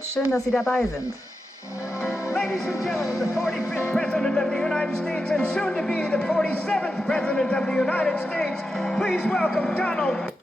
Arbeit. Schön, dass Sie dabei sind. Ladies and gentlemen, the 45th President of the United States and soon to be the 47th President of the United States, please welcome Donald